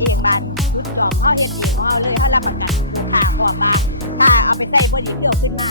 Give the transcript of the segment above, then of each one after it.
เองบ้านชุดจอมเฮาเฮ็ดเองของเฮาเลยเฮารับประกันลูกค้าพร้อมว่าถ้าเอาไปใส่บ่ดีคือเองขึ้นมา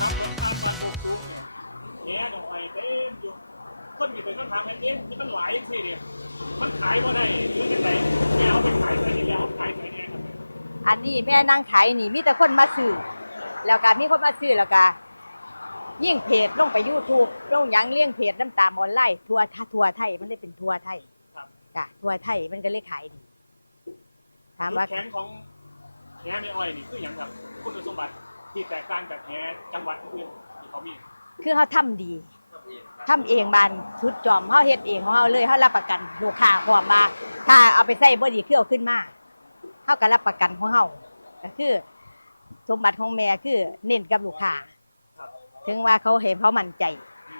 ขับรถผ่านบ้านโบกสูงเนี่ยแง่ดอกไม้เต็มอยู่คนมีเป็นคำถามแค่นี้ที่มันหลายสิเนี่ยมันขายบ่ได้หรือจังไหนแม่เอาไปขายใส่นี่แล้วเอาขายใส่เนี่ยครับอันนี้แม่นั่งขายนี่มีแต่คนมาซื้อแล้วก็มีคนมาซื้อแล้วก็ยิ่งเพจลงไป YouTube ลงหยังเลี้ยงเพจน้ำตาลออนไลน์ทัวร์ทัวร์ไทยมันเลยเป็นทัวร์ไทยครับจ้ะทัวร์ไทยมันก็เลยขายดีถามว่าจุดแข็งของแง่ไม่อ้อยนี่คืออย่างครับคุณสมบัติ ที่แตกต่างจากแง่จังหวัดอื่นที่เขามีคือเขาทำดีทำเองบ้านชุดจอมเขาเฮ็ดเองของเขาเลยเขารับประกันลูกค้าพร้อมว่าถ้าเอาไปใส่บ่ดีคือเอาขึ้นมาเขาก็รับประกันของเขาก็คือ สมบัติของแม่คือเน้นกับลูกค้าครับถึงว่าเขาเห็นเขามั่นใจ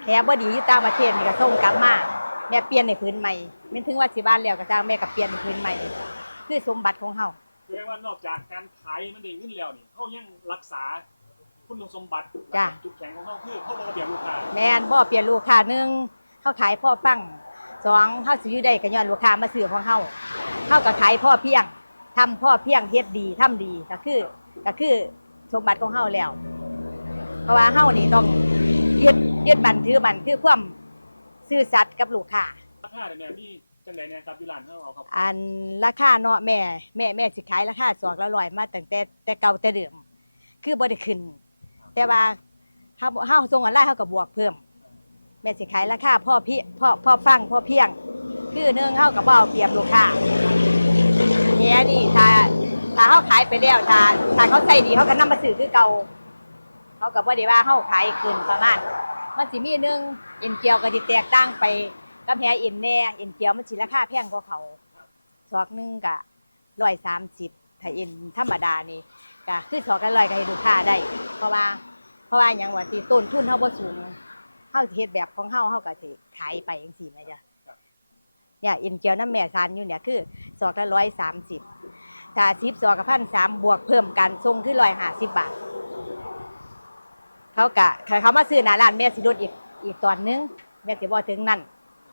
แค่บ่ดีอยู่ต่างประเทศนี่ก็ส่งกลับมาแม่เปลี่ยนในพื้นใหม่แม่นถึงว่าสิบ้านแล้วก็จ้างแม่ก็เปลี่ยนในพื้นใหม่คือสมบัติของเฮา แสดงว่านอกจากการขายมันได้เงินแล้วนี่เขายังรักษาคุณสมบัติจ้ะ จุดแข็งของเขาคือเขาบอกเปรียบลูกค้าแม่นบ่เปลี่ยนลูกค้าหนึ่งเฮาขายพ่อฟังสองเฮาสิอยู่ได้ก็ย้อนลูกค้ามาซื้อของเฮาเฮาก็ขายพ่อเพียงทำพ่อเพียงเฮ็ดดีทำดีก็คือก็คือสมบัติของเฮาแล้ว เพราะว่าเฮานี่ต้องยึดยึดมันถือมันคือความซื่อสัตย์กับลูกค้า ราคาเนี่ยมี จังไดเนี่ยครับอยู่ร้านเขาเอาครับอันราคาเนาะแม่แม่แม่สิขายราคาสอกละร้อยมาตั้งแต่แต่เก่าแต่เดิมคือบ่ได้ขึ้น แต่ว่าเฮาเฮาส่งออนไลน์เฮาก็บวกเพิ่ม แม่สิขายราคาพ่อพี่พ่อพ่อฟังพ่อเพียง คือหนึงเฮาก็บ่เอาเปรียบลูกค้าเนี้ยนี่ถ้าถ้าเฮาขายไปแล้วถ้าถ้าเขาใส่ดีเขาก็นำมาซื้อคือเก่าเขาก็บ่ได้ว่าเฮาขายขึ้นประมาณมันสิมีหนึงเอ็นเจียวก็สิแตกต่างไป กับแฮเอ็นแน่เอ็นเจียวมันสิราคาแพงกว่าเขาซอกหนึงก็ร้อยสามสิบถ้าเอ็นธรรมดานี่ก็คือซอกกันร้อยก็ให้ลูกค้าได้ เพราะว่า เพราะว่าอย่างว่าที่ต้นทุนเฮาบ่สูงเฮาสิเฮ็ดแบบของเฮาเฮาก็สิขายไปจังซี่แม่จ้ะเนี่ยเอ็นเจียวน้ำแม่ซานอยู่เนี่ยคือซอกละร้อยสามสิบถ้าสิบซอกกับพันสามบวกเพิ่มการส่งคือร้อยห้าสิบบาท เขากะเขามาซื้อหน้าร้านแม่สิลดอีกอีกตอนนึงแม่สิบ่ถึงนั่น